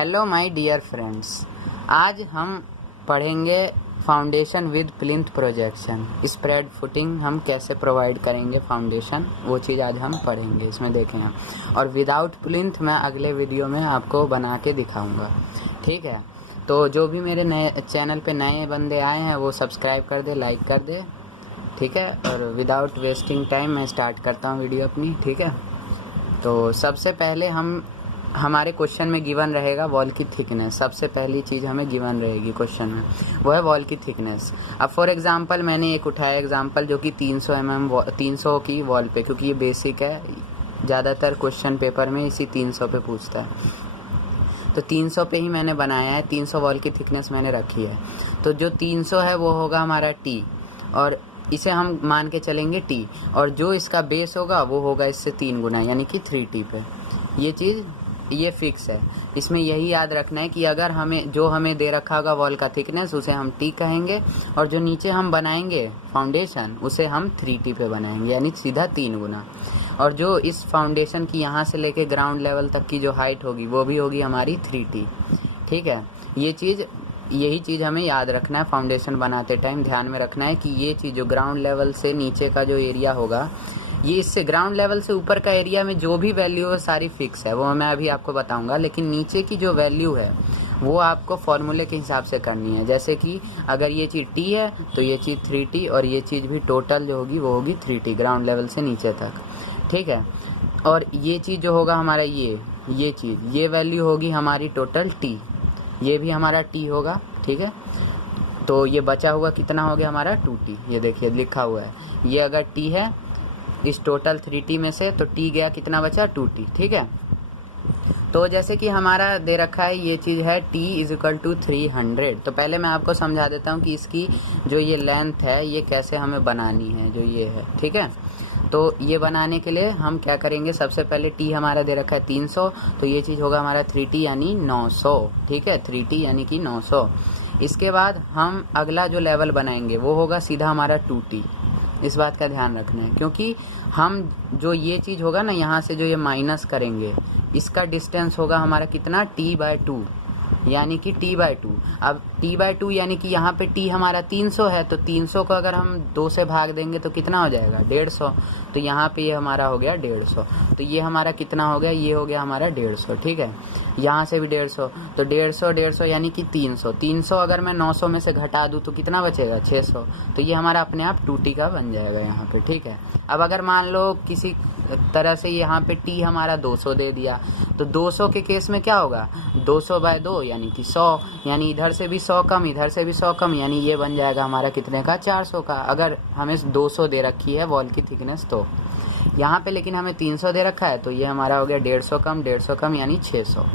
Hello my dear friends, आज हम पढ़ेंगे foundation with plinth projection. Spread footing हम कैसे प्रोवाइड करेंगे फाउंडेशन, वो चीज़ आज हम पढ़ेंगे। इसमें देखें हम, और विदाउट प्लिंथ मैं अगले वीडियो में आपको बना के दिखाऊंगा। ठीक है, तो जो भी मेरे नए चैनल पे नए बंदे आए हैं वो सब्सक्राइब कर दे, लाइक कर दे। ठीक है, और विदाउट वेस्टिंग टाइम मैं स्टार्ट करता हूँ वीडियो अपनी। ठीक है, तो सबसे पहले हमारे क्वेश्चन में गिवन रहेगा वॉल की थिकनेस। सबसे पहली चीज़ हमें गिवन रहेगी क्वेश्चन में, वो है वॉल की थिकनेस। अब फॉर एग्जांपल मैंने एक उठाया एग्जांपल जो कि 300 300 की वॉल पे, क्योंकि ये बेसिक है, ज़्यादातर क्वेश्चन पेपर में इसी 300 पे पूछता है। तो 300 पे ही मैंने बनाया है, 300 वॉल की थिकनेस मैंने रखी है। तो जो 300 है वो होगा हमारा टी, और इसे हम मान के चलेंगे टी, और जो इसका बेस होगा वो होगा इससे 3 गुना, यानी कि 3T पे। ये चीज़ ये फिक्स है। इसमें यही याद रखना है कि अगर हमें दे रखा होगा वॉल का थिकनेस, उसे हम टी कहेंगे, और जो नीचे हम बनाएंगे फाउंडेशन उसे हम 3T पे बनाएंगे, यानी सीधा 3 गुना। और जो इस फाउंडेशन की यहाँ से लेके ग्राउंड लेवल तक की जो हाइट होगी वो भी होगी हमारी 3T। ठीक है, यही चीज़ हमें याद रखना है फाउंडेशन बनाते टाइम, ध्यान में रखना है कि ये चीज़ जो ग्राउंड लेवल से नीचे का जो एरिया होगा, ये इससे ग्राउंड लेवल से ऊपर का एरिया में जो भी वैल्यू है सारी फिक्स है, वो मैं अभी आपको बताऊंगा। लेकिन नीचे की जो वैल्यू है वो आपको फॉर्मूले के हिसाब से करनी है। जैसे कि अगर ये चीज़ टी है तो ये चीज़ 3T, और ये चीज़ भी टोटल जो होगी वो होगी 3T ग्राउंड लेवल से नीचे तक। ठीक है, और ये चीज़ जो होगा हमारा ये चीज़, ये वैल्यू होगी हमारी टोटल टी, ये भी हमारा टी होगा। ठीक है, तो ये बचा हुआ कितना हो गया हमारा 2T। ये देखिए लिखा हुआ है, ये अगर टी है इस टोटल 3T में से, तो टी गया कितना बचा 2T। ठीक है, तो जैसे कि हमारा दे रखा है ये चीज़ है T = 300। तो पहले मैं आपको समझा देता हूँ कि इसकी जो ये लेंथ है ये कैसे हमें बनानी है, जो ये है। ठीक है, तो ये बनाने के लिए हम क्या करेंगे, सबसे पहले T हमारा दे रखा है 300, तो ये चीज़ होगा हमारा 3T यानी 900। ठीक है, 3T यानी कि 900। इसके बाद हम अगला जो लेवल बनाएंगे वो होगा सीधा हमारा 2T। इस बात का ध्यान रखना है, क्योंकि हम जो ये चीज़ होगा ना, यहाँ से जो ये माइनस करेंगे, इसका डिस्टेंस होगा हमारा कितना T/2, यानी कि T/2। अब T/2 यानी कि यहाँ पे T हमारा 300 है, तो 300 को अगर हम 2 से भाग देंगे तो कितना हो जाएगा 150। तो यहाँ पे ये हमारा हो गया 150। तो ये हमारा कितना हो गया, ये हो गया हमारा 150। ठीक है, यहाँ से भी 150, तो 150 यानी कि 300। 300 अगर मैं 900 में से घटा दूँ तो कितना बचेगा 600। तो ये हमारा अपने आप 2T का बन जाएगा यहाँ पे। ठीक है, अब अगर मान लो किसी तरह से यहाँ पे T हमारा 200 दे दिया, तो 200 के केस में क्या होगा, 200/2 यानी कि 100, यानी इधर से भी 100 कम, इधर से भी 100 कम, यानी ये बन जाएगा हमारा कितने का 400 का। अगर हमें 200 दे रखी है वॉल की थिकनेस, तो यहाँ पे लेकिन हमें 300 दे रखा है, तो ये हमारा हो गया 150 कम यानी 600।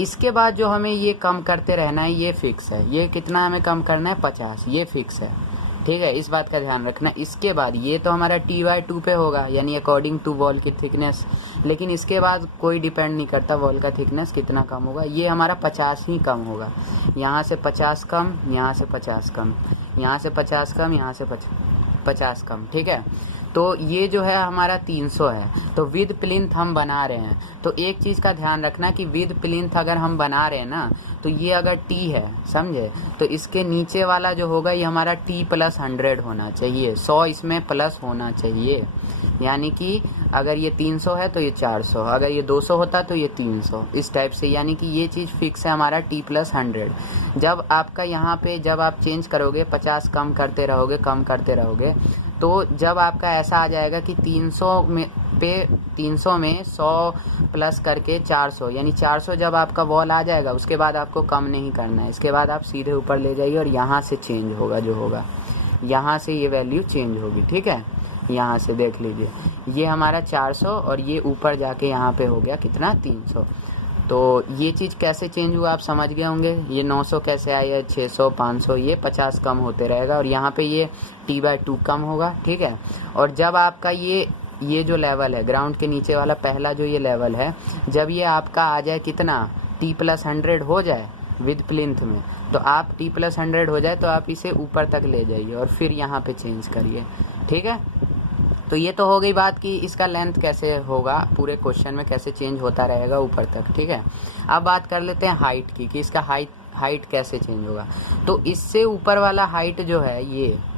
इसके बाद जो हमें ये कम करते रहना है ये फिक्स है। ये कितना हमें कम करना है 50, ये फिक्स है। ठीक है, इस बात का ध्यान रखना। इसके बाद ये तो हमारा T/2 पे होगा, यानी अकॉर्डिंग टू वॉल की थिकनेस। लेकिन इसके बाद कोई डिपेंड नहीं करता वॉल का थिकनेस कितना कम होगा, ये हमारा 50 ही कम होगा। यहाँ से 50 कम, यहाँ से 50 कम, यहाँ से 50 कम, यहाँ से 50 कम। ठीक है, तो ये जो है हमारा 300 है। तो विद प्लिंथ हम बना रहे हैं, तो एक चीज़ का ध्यान रखना कि विद प्लिंथ अगर हम बना रहे हैं ना, तो ये अगर T है, समझे, तो इसके नीचे वाला जो होगा ये हमारा T+100 होना चाहिए, 100 इसमें प्लस होना चाहिए। यानी कि अगर ये 300 है तो ये 400, अगर ये 200 होता तो ये 300, इस टाइप से। यानी कि ये चीज़ फिक्स है हमारा T+100। जब आपका यहाँ पे जब आप चेंज करोगे 50 कम करते रहोगे, तो जब आपका ऐसा आ जाएगा कि 300 में 100 प्लस करके 400, यानी 400 जब आपका वॉल आ जाएगा, उसके बाद आपको कम नहीं करना है। इसके बाद आप सीधे ऊपर ले जाइए, और यहाँ से चेंज होगा, जो होगा यहाँ से ये वैल्यू चेंज होगी। ठीक है, यहाँ से देख लीजिए, ये हमारा 400 और ये ऊपर जाके यहाँ पे हो गया कितना 300। तो ये चीज़ कैसे चेंज हुआ आप समझ गए होंगे। ये 900 कैसे आया, 600, 500, ये 50 कम होते रहेगा, और यहाँ पे ये T/2 कम होगा। ठीक है, और जब आपका ये जो लेवल है ग्राउंड के नीचे वाला पहला जो ये लेवल है, जब ये आपका आ जाए कितना T+100 हो जाए विद प्लिंथ में, तो आप T+100 हो जाए तो आप इसे ऊपर तक ले जाइए और फिर यहाँ पे चेंज करिए। ठीक है, तो ये तो हो गई बात कि इसका लेंथ कैसे होगा, पूरे क्वेश्चन में कैसे चेंज होता रहेगा ऊपर तक, ठीक है। अब बात कर लेते हैं हाइट की, कि इसका हाइट कैसे चेंज होगा। तो इससे ऊपर वाला हाइट जो है,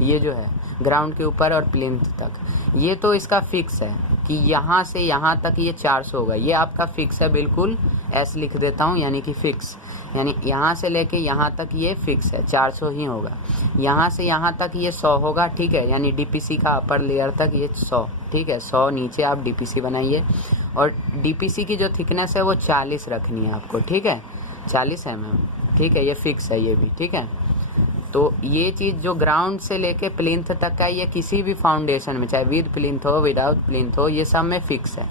ये जो है ग्राउंड के ऊपर और प्लिंथ तक, ये तो इसका फिक्स है कि यहाँ से यहाँ तक ये 400 होगा। ये आपका फिक्स है, बिल्कुल ऐसे लिख देता हूँ, यानी कि फिक्स, यानी यहाँ से लेके यहाँ तक ये फिक्स है, 400 ही होगा। यहाँ से यहाँ तक ये 100 होगा, ठीक है, यानी डीपीसी का अपर लेयर तक ये 100, ठीक है, 100 नीचे आप डीपीसी बनाइए। और डीपीसी की जो थिकनेस है वो 40 रखनी है आपको, ठीक है, 40 mm, ठीक है, ये फिक्स है ये भी, ठीक है। तो ये चीज़ जो ग्राउंड से लेके प्लिंथ तक का, ये किसी भी फाउंडेशन में, चाहे विद प्लिंथ हो विदाउट प्लिंथ हो, ये सब में फिक्स है,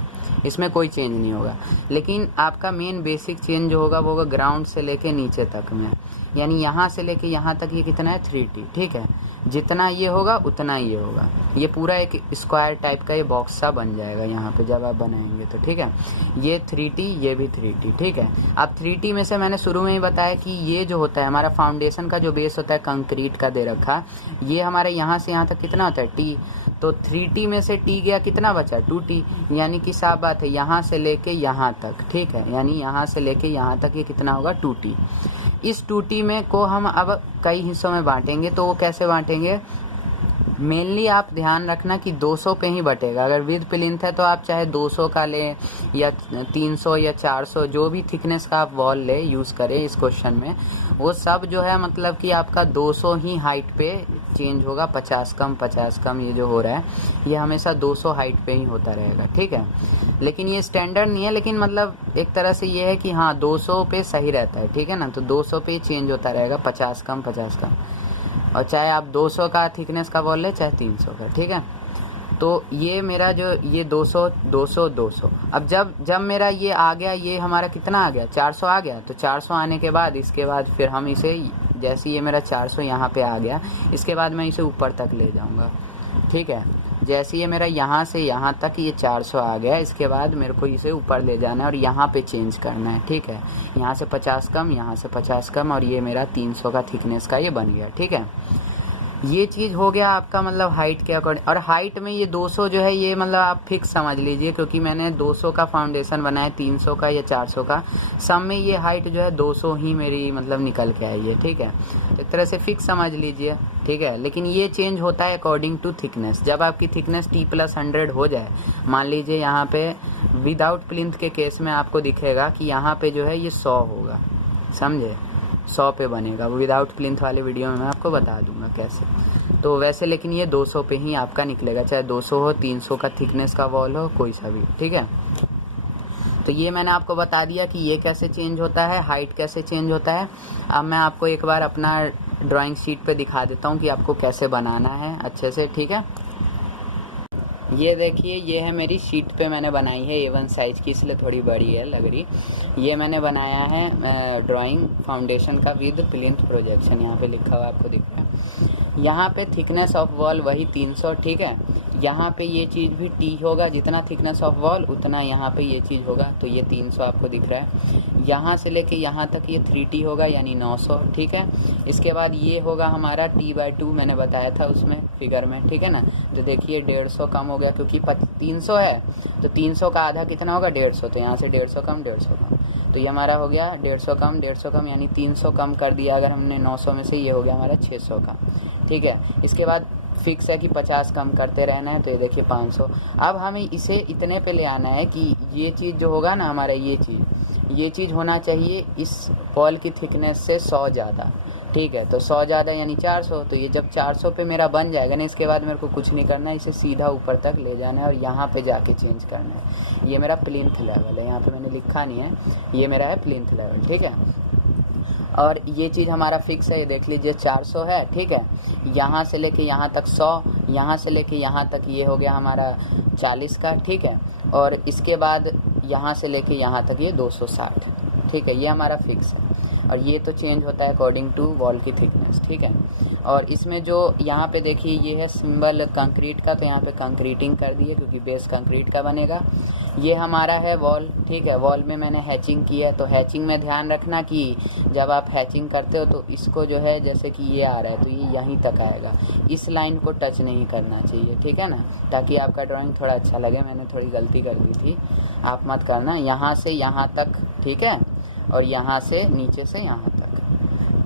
इसमें कोई चेंज नहीं होगा। लेकिन आपका मेन बेसिक चेंज जो होगा वो होगा ग्राउंड से लेके नीचे तक में, यानी यहाँ से लेके यहाँ तक ये कितना है 3T, ठीक है, जितना ये होगा उतना ये होगा। ये पूरा एक स्क्वायर टाइप का ये बॉक्स सा बन जाएगा यहाँ पे जब आप बनाएंगे तो, ठीक है। ये 3T, ये भी 3T, ठीक है। अब 3T में से मैंने शुरू में ही बताया कि ये जो होता है हमारा फाउंडेशन का जो बेस होता है कंक्रीट का दे रखा, ये हमारे यहाँ से यहाँ तक कितना होता है T, तो 3T में से T गया, कितना बचा 2T, यानी कि साफ बात है यहाँ से लेके यहाँ तक, ठीक है, यानी यहाँ से लेके यहाँ तक ये कितना होगा 2T। इस 2T में को हम अब कई हिस्सों में बांटेंगे, तो वो कैसे बांटेंगे, मेनली आप ध्यान रखना कि 200 पे ही बटेगा। अगर विद प्लिंथ है तो आप चाहे 200 का लें या 300 या 400, जो भी थिकनेस का आप वॉल ले यूज़ करें इस क्वेश्चन में, वो सब जो है मतलब कि आपका 200 ही हाइट पे चेंज होगा। 50 कम ये जो हो रहा है ये हमेशा 200 हाइट पे ही होता रहेगा, ठीक है। लेकिन ये स्टैंडर्ड नहीं है, लेकिन मतलब एक तरह से ये है कि हाँ 200 पे सही रहता है, ठीक है ना। तो 200 पे चेंज होता रहेगा, 50 कम, और चाहे आप 200 का थिकनेस का वॉल ले चाहे 300 का, ठीक है। तो ये मेरा जो ये 200 200 200, अब जब मेरा ये आ गया, ये हमारा कितना आ गया 400 आ गया, तो 400 आने के बाद इसके बाद फिर हम इसे, जैसे ये मेरा 400 यहाँ पे आ गया, इसके बाद मैं इसे ऊपर तक ले जाऊँगा, ठीक है। जैसे ये मेरा यहाँ से यहाँ तक ये 400 आ गया, इसके बाद मेरे को इसे ऊपर ले जाना है और यहाँ पे चेंज करना है, ठीक है। यहाँ से 50 कम, यहाँ से 50 कम, और ये मेरा 300 का थिकनेस का ये बन गया, ठीक है। ये चीज़ हो गया आपका मतलब हाइट के अकॉर्डिंग। और हाइट में ये 200 जो है ये मतलब आप फिक्स समझ लीजिए, क्योंकि मैंने 200 का फाउंडेशन बनाया, 300 का या 400 का, सब में ये हाइट जो है 200 ही मेरी मतलब निकल के आई है, ठीक है। तो एक तरह से फिक्स समझ लीजिए, ठीक है। लेकिन ये चेंज होता है अकॉर्डिंग टू थिकनेस। जब आपकी थिकनेस T+100 हो जाए, मान लीजिए यहाँ पे विदाउट प्लिंथ के केस में आपको दिखेगा कि यहाँ पे जो है ये 100 होगा, समझे, 100 पे बनेगा। वो विदाउट प्लिंथ वाले वीडियो में मैं आपको बता दूंगा कैसे। तो वैसे लेकिन ये 200 पे ही आपका निकलेगा, चाहे 200 हो, 300 का थिकनेस का वॉल हो, कोई सा भी, ठीक है। तो ये मैंने आपको बता दिया कि ये कैसे चेंज होता है, हाइट कैसे चेंज होता है। अब मैं आपको एक बार अपना ड्राइंग शीट पे दिखा देता हूँ कि आपको कैसे बनाना है अच्छे से, ठीक है। ये देखिए, ये है मेरी शीट पे मैंने बनाई है A1 साइज़ की, इसलिए थोड़ी बड़ी है लग रही। ये मैंने बनाया है ड्राइंग फाउंडेशन का विद प्लिंथ प्रोजेक्शन, यहाँ पे लिखा हुआ आपको दिख रहा है। यहाँ पे थिकनेस ऑफ वॉल वही 300, ठीक है। यहाँ पे ये चीज़ भी T होगा, जितना थिकनेस ऑफ वॉल उतना यहाँ पे ये चीज़ होगा, तो ये 300 आपको दिख रहा है। यहाँ से लेके यहाँ तक ये 3T होगा, यानी 900, ठीक है। इसके बाद ये होगा हमारा T/2, मैंने बताया था उसमें फिगर में, ठीक है ना। तो देखिए 150 कम हो गया, क्योंकि 300 है तो 300 का आधा कितना होगा 150, तो यहाँ से 150 कम 150 कम, तो ये हमारा हो गया 150 कम, यानी 300 कम कर दिया अगर हमने 900 में से, ये हो गया हमारा 600 का, ठीक है। इसके बाद फिक्स है कि 50 कम करते रहना है, तो ये देखिए 500। अब हमें इसे इतने पे ले आना है कि ये चीज़ जो होगा ना हमारा, ये चीज़ होना चाहिए इस वॉल की थिकनेस से 100 ज़्यादा, ठीक है। तो 100 ज़्यादा यानी 400, तो ये जब 400 पे मेरा बन जाएगा ना, इसके बाद मेरे को कुछ नहीं करना है, इसे सीधा ऊपर तक ले जाना है और यहाँ पे जाके चेंज करना है। ये मेरा प्लिंथ लेवल है, यहाँ पे मैंने लिखा नहीं है, ये मेरा है प्लिंथ लेवल, ठीक है। और ये चीज़ हमारा फिक्स है, ये देख लीजिए 400 है, ठीक है। यहाँ से लेके यहाँ तक 100, यहाँ से लेके यहाँ तक ये हो गया हमारा 40 का, ठीक है। और इसके बाद यहाँ से लेके यहाँ तक ये 260, ठीक है। ये हमारा फिक्स है, और ये तो चेंज होता है अकॉर्डिंग टू वॉल की थिकनेस, ठीक है। और इसमें जो यहाँ पे देखिए ये है सिंबल कंक्रीट का, तो यहाँ पे कंक्रीटिंग कर दिए क्योंकि बेस कंक्रीट का बनेगा। ये हमारा है वॉल, ठीक है। वॉल में मैंने हैचिंग की है, तो हैचिंग में ध्यान रखना कि जब आप हैचिंग करते हो तो इसको जो है जैसे कि ये आ रहा है तो ये यहीं तक आएगा, इस लाइन को टच नहीं करना चाहिए, ठीक है ना, ताकि आपका ड्राइंग थोड़ा अच्छा लगे। मैंने थोड़ी गलती कर दी थी, आप मत करना। यहाँ से यहाँ तक, ठीक है, और यहाँ से नीचे से यहाँ तक,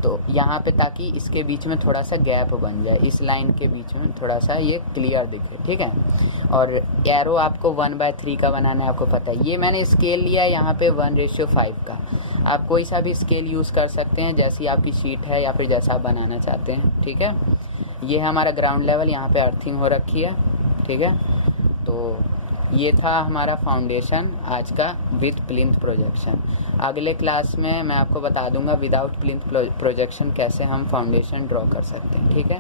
तो यहाँ पे ताकि इसके बीच में थोड़ा सा गैप बन जाए, इस लाइन के बीच में थोड़ा सा ये क्लियर दिखे, ठीक है। और एरो आपको 1/3 का बनाना है, आपको पता है। ये मैंने स्केल लिया है यहाँ पे 1:5 का। आप कोई सा भी स्केल यूज़ कर सकते हैं, जैसी आपकी शीट है या फिर जैसा आप बनाना चाहते हैं, ठीक है। ये है हमारा ग्राउंड लेवल, यहाँ पे अर्थिंग हो रखी है, ठीक है। तो ये था हमारा फाउंडेशन आज का विद प्लिंथ प्रोजेक्शन। अगले क्लास में मैं आपको बता दूंगा विदाउट प्लिंथ प्रोजेक्शन कैसे हम फाउंडेशन ड्रॉ कर सकते हैं, ठीक है।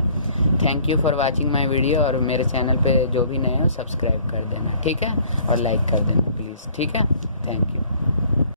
Thank you for watching my video, और मेरे चैनल पे जो भी नए हो सब्सक्राइब कर देना, ठीक है, और लाइक कर देना प्लीज़, ठीक है। Thank you.